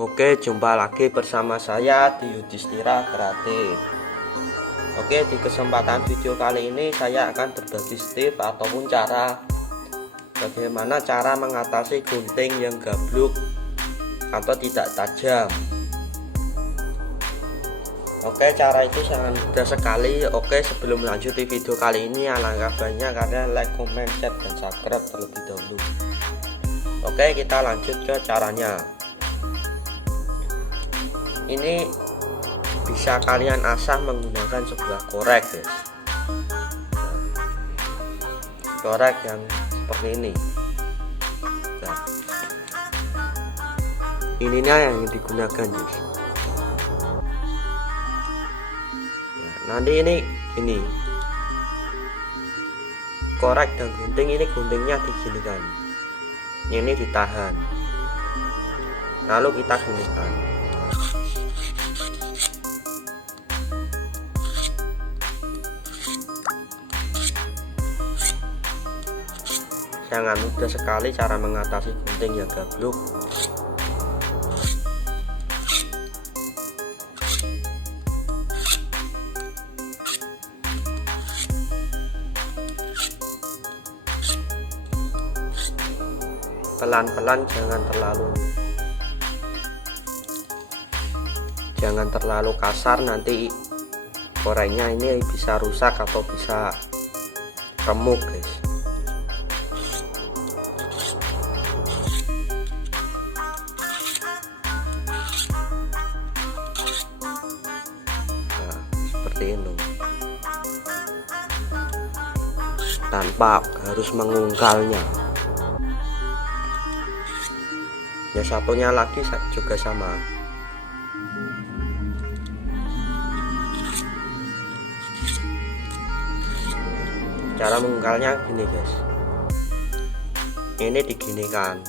Oke, jumpa lagi bersama saya di Yudhistira Kreatif. Oke, di kesempatan video kali ini saya akan berbagi tips ataupun cara bagaimana cara mengatasi gunting yang gabluk atau tidak tajam. Oke, cara itu sangat mudah sekali. Oke, sebelum lanjut di video kali ini, alangkah baiknya kalian like, comment, share, dan subscribe terlebih dahulu. Oke, kita lanjut ke caranya. Ini bisa kalian asah menggunakan sebuah korek, guys. Korek yang seperti ini. Nah, ininya yang digunakan, guys. Nanti ini korek dan gunting, ini guntingnya diginikan, ini ditahan, lalu kita ginikan. Sangat mudah sekali cara mengatasi gunting yang gabluk. Pelan-pelan, jangan terlalu kasar, nanti koreknya ini bisa rusak atau bisa remuk, guys. Nah, seperti ini, tanpa harus mengungkalnya. Ya, satunya lagi juga sama. Cara mengungkalnya gini, guys. Ini diginikan.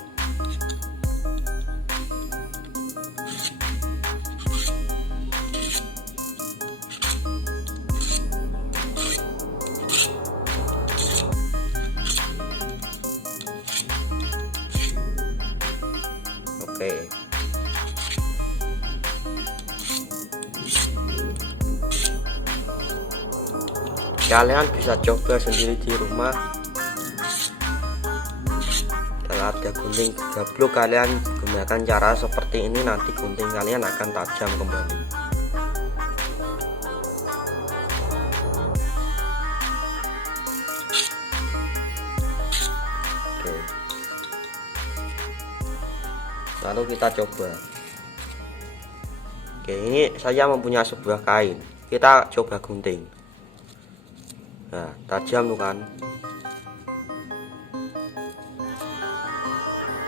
Oke. Kalian bisa coba sendiri di rumah. Kalau ada gunting gabluk, kalian gunakan cara seperti ini, nanti gunting kalian akan tajam kembali. Oke. Lalu kita coba. Oke, ini saya mempunyai sebuah kain. Kita coba gunting. Nah, tajam tuh kan.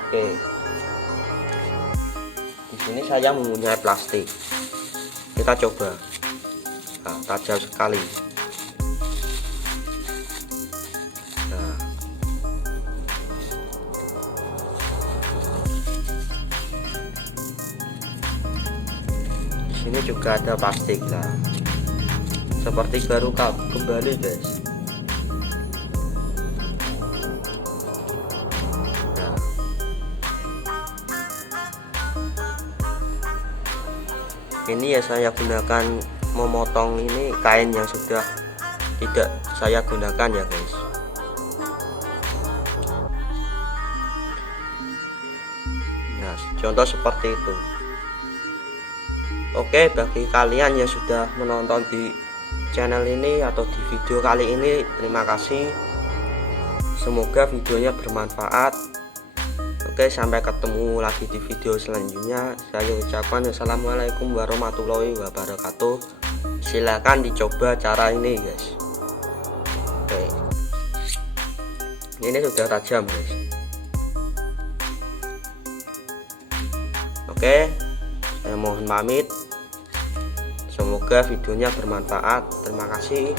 Oke. Di sini saya mempunyai plastik. Kita coba. Nah, tajam sekali. Nah. Di sini juga ada plastik lah. Seperti baru kembali, guys. Nah, ini ya saya gunakan memotong ini kain yang sudah tidak saya gunakan ya, guys. Nah, contoh seperti itu. Oke, bagi kalian yang sudah menonton di channel ini atau di video kali ini, terima kasih. Semoga videonya bermanfaat. Oke, sampai ketemu lagi di video selanjutnya. Saya ucapkan wassalamualaikum warahmatullahi wabarakatuh. Silahkan dicoba cara ini, guys. Oke, ini sudah tajam, guys. Oke, saya mohon pamit. Semoga videonya bermanfaat. Terima kasih.